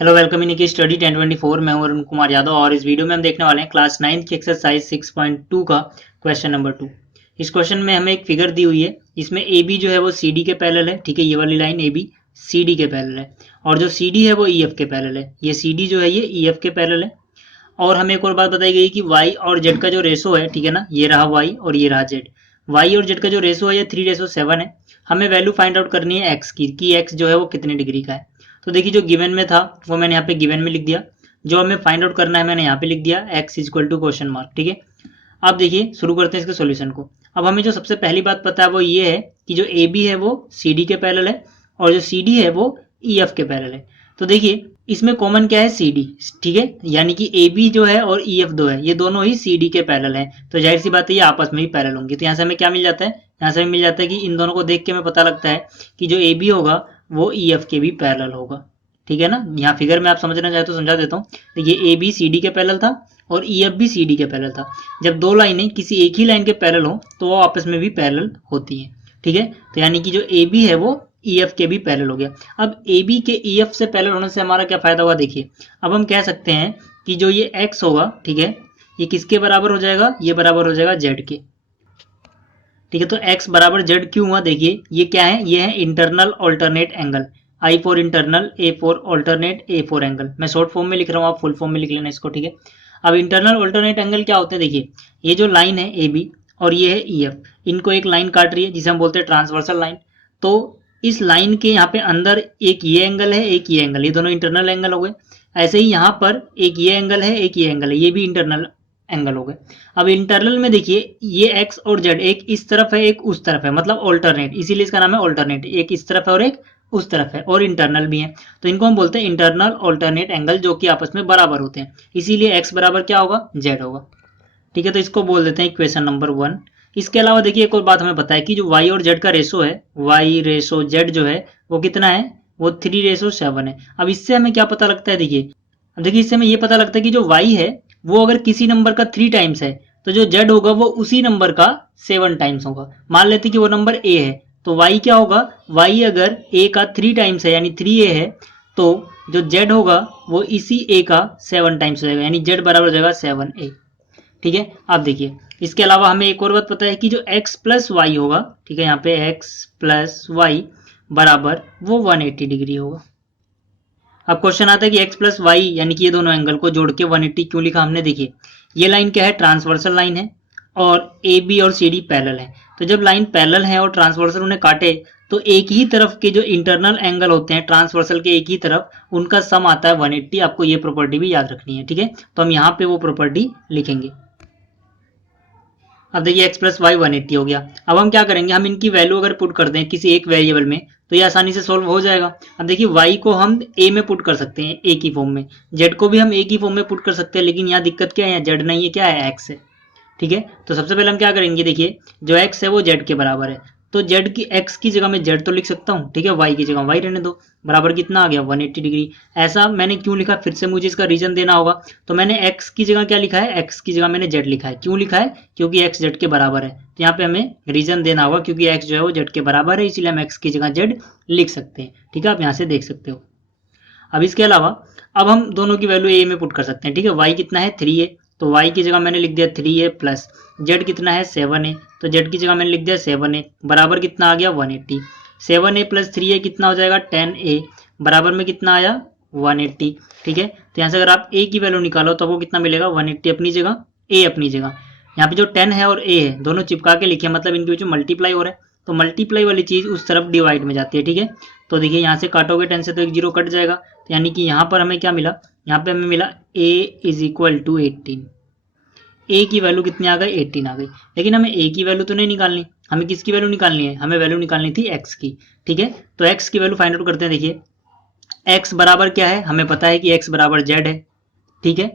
Hello welcome in की study 1024। मैं हूं अरुण कुमार यादव और इस वीडियो में हम देखने वाले हैं क्लास 9 की एक्सरसाइज 6.2 का क्वेश्चन नंबर 2। इस क्वेश्चन में हमें एक फिगर दी हुई है, इसमें ए बी जो है वो सी डी के पैरेलल है। ठीक है, ये वाली line A B C D के पैरेलल है और जो सी डी है वो ई एफ के पैरेलल है। ये सी डी जो है ये ई एफ के पैरेलल है। और हमें एक और बात बताई गई कि वाई और जेड का जो रेशो है, ठीक है ना, ये रहा वाई और ये रहा जेड। वाई और जेड का जो रेशो है ये 3:7 है। हमें वैल्यू फाइंड आउट करनी है एक्स की कि एक्स जो है वो कितने डिग्री का है। तो देखिए, जो गिवन में था वो मैंने यहाँ पे गिवन में लिख दिया, जो हमें फाइंड आउट करना है मैंने यहाँ पे लिख दिया X equal to question mark. ठीक है, अब देखिए शुरू करते हैं इसके सॉल्यूशन को। अब हमें जो सबसे पहली बात पता है वो ये है कि जो ए बी है वो सी डी के पैरेलल है और जो सी डी है वो ई एफ के पैरेलल है। तो देखिए इसमें कॉमन क्या है, सी डी। ठीक है, यानी कि ए बी जो है और ई एफ दो है, ये दोनों ही सी डी के पैरेलल हैं। तो जाहिर सी बात है ये आपस में भी पैरेलल होंगे। तो यहाँ से हमें क्या मिल जाता है, यहाँ से हमें मिल जाता है कि इन दोनों को देख के हमें पता लगता है कि जो ए बी होगा वो ई एफ के भी पैरेलल होगा। ठीक है ना, यहाँ फिगर में आप समझना चाहे तो समझा देता हूँ। देखिए ए बी सी डी के पैरेलल था और ई एफ भी सी डी के पैरेलल था। जब दो लाइनें किसी एक ही लाइन के पैरेलल हो तो वो आपस में भी पैरेलल होती हैं। ठीक है, तो यानी कि जो ए बी है वो ई एफ के भी पैरेलल हो गया। अब ए बी के ई एफ से पैरेलल होने से हमारा क्या फायदा होगा, देखिए अब हम कह सकते हैं कि जो ये एक्स होगा, ठीक है, ये किसके बराबर हो जाएगा, ये बराबर हो जाएगा जेड के। ठीक है, तो x बराबर जेड क्यों हुआ, देखिए ये क्या है, ये है internal alternate angle. I for internal, A for alternate, A for angle. मैं शॉर्ट फॉर्म में लिख रहा हूँ, आप फुल फॉर्म में लिख लेना इसको। ठीक है, अब इंटरनल ऑल्टरनेट एंगल क्या होते हैं, देखिए ये जो लाइन है ए बी और ये है ई एफ, इनको एक लाइन काट रही है जिसे हम बोलते हैं ट्रांसवर्सल लाइन। तो इस लाइन के यहाँ पे अंदर एक ये एंगल है, एक ये एंगल, ये दोनों इंटरनल एंगल हो गए। ऐसे ही यहाँ पर एक ये एंगल है, एक ये एंगल है, ये भी इंटरनल एंगल हो गए। अब इंटरनल में देखिए ये एक्स और जेड एक इस तरफ है एक उस तरफ है, मतलब ऑल्टरनेट, इसीलिए इसका नाम है ऑल्टरनेट। एक इस तरफ है और एक उस तरफ है और इंटरनल भी है, तो इनको हम बोलते हैं इंटरनल ऑल्टरनेट एंगल, जो कि आपस में बराबर होते हैं। इसीलिए एक्स बराबर क्या होगा, जेड होगा। ठीक है, तो इसको बोल देते हैं इक्वेशन नंबर 1। इसके अलावा देखिए एक और बात हमें पता है कि जो वाई और जेड का रेशो है, वाई रेशो जेड जो है वो कितना है, वो 3:7 है। अब इससे हमें क्या पता लगता है, देखिए अब देखिए इससे हमें ये पता लगता है कि जो वाई है वो अगर किसी नंबर का 3 टाइम्स है तो जो जेड होगा वो उसी नंबर का 7 टाइम्स होगा। मान लेते कि वो नंबर ए है, तो वाई क्या होगा, वाई अगर ए का 3 टाइम्स है यानी 3a है, तो जो जेड होगा वो इसी ए का 7 टाइम्स हो जाएगा, यानी जेड बराबर हो जाएगा 7a। ठीक है, आप देखिए इसके अलावा हमें एक और बात पता है कि जो x प्लस वाई होगा, ठीक है, यहाँ पे x प्लस वाई बराबर वो 180 डिग्री होगा। अब क्वेश्चन आता है कि x प्लस वाई यानी कि ये दोनों एंगल को जोड़ के 180 क्यों लिखा हमने, देखिए ये लाइन क्या है, ट्रांसवर्सल लाइन है और ए बी और सी डी पैरेलल है। तो जब लाइन पैरेलल है और ट्रांसवर्सल उन्हें काटे तो एक ही तरफ के जो इंटरनल एंगल होते हैं ट्रांसवर्सल के एक ही तरफ, उनका सम आता है 180। आपको ये प्रॉपर्टी भी याद रखनी है। ठीक है, तो हम यहाँ पे वो प्रॉपर्टी लिखेंगे। अब देखिए x प्लस वाई 180 हो गया। अब हम क्या करेंगे, हम इनकी वैल्यू अगर पुट कर दें किसी एक वेरिएबल में तो ये आसानी से सोल्व हो जाएगा। अब देखिए y को हम a में पुट कर सकते हैं, a की फॉर्म में, z को भी हम a की फॉर्म में पुट कर सकते हैं, लेकिन यहाँ दिक्कत क्या है, z नहीं है, क्या है, x है। ठीक है, तो सबसे पहले हम क्या करेंगे, देखिए जो x है वो z के बराबर है, तो z की x की जगह में z तो लिख सकता हूँ। ठीक है, y की जगह y रहने दो, बराबर कितना आ गया 180 डिग्री। ऐसा मैंने क्यों लिखा, फिर से मुझे इसका रीजन देना होगा। तो मैंने x की जगह क्या लिखा है, x की जगह मैंने z लिखा है। क्यों लिखा है, क्योंकि x z के बराबर है। तो यहाँ पे हमें रीजन देना होगा, क्योंकि x जो है वो z के बराबर है, इसीलिए हम x की जगह z लिख सकते हैं। ठीक है, आप यहाँ से देख सकते हो। अब इसके अलावा अब हम दोनों की वैल्यू a में पुट कर सकते हैं। ठीक है, y कितना है 3a, तो y की जगह मैंने लिख दिया 3a प्लस z कितना है 7a, तो z की जगह मैंने लिख दिया 7a बराबर कितना आ गया 180। 7a प्लस 3a कितना हो जाएगा 10a, बराबर में कितना आया 180। ठीक है, तो यहाँ से अगर आप a की वैल्यू निकालो तो आपको कितना मिलेगा 180 अपनी जगह, a अपनी जगह। यहाँ पे जो 10 है और a है दोनों चिपका के लिखे, मतलब इनके बीच में मल्टीप्लाई हो रहा है, तो मल्टीप्लाई वाली चीज उस तरफ डिवाइड में जाती है। ठीक है, तो देखिए यहाँ से काटोगे 10 से तो एक जीरो कट जाएगा, तो यानी कि यहाँ पर हमें क्या मिला, यहाँ पे हमें मिला a is equal to 18। a की वैल्यू कितनी आ गई 18 आ गई। लेकिन हमें a की वैल्यू तो नहीं निकालनी, हमें किसकी वैल्यू निकालनी है, हमें वैल्यू निकालनी थी x की। ठीक है, तो x की वैल्यू फाइंड आउट करते हैं। देखिए x बराबर क्या है, हमें पता है कि x बराबर z है। ठीक है,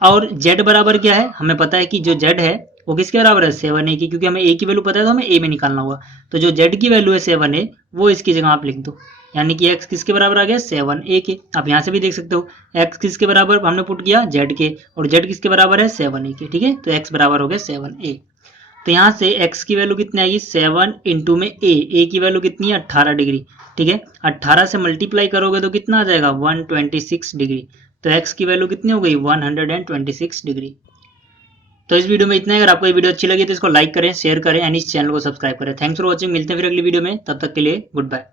और z बराबर क्या है, हमें पता है कि जो z है वो किसके बराबर है 7a की, क्योंकि हमें a की वैल्यू पता है तो हमें a में निकालना होगा। तो जो z की वैल्यू है 7a वो इसकी जगह आप लिख दो, यानी कि x किसके बराबर आ गया 7a के। आप यहाँ से भी देख सकते हो x किसके बराबर हमने पुट किया z के, और z किसके बराबर है 7a के। ठीक है, तो x बराबर हो गया 7a। तो यहाँ से x की वैल्यू कितनी आएगी 7 इंटू में a की वैल्यू कितनी है 18 डिग्री, ठीक है। 18 से मल्टीप्लाई करोगे तो कितना आ जाएगा 126 डिग्री। तो x की वैल्यू कितनी हो गई 126 डिग्री। तो इस वीडियो में इतना है। अगर आपको ये वीडियो अच्छी लगी तो इसको लाइक करें, शेयर करें एंड इस चैनल को सब्सक्राइब करें। Thanks for watching. मिलते हैं फिर अगली वीडियो में, तब तक के लिए गुड बाय।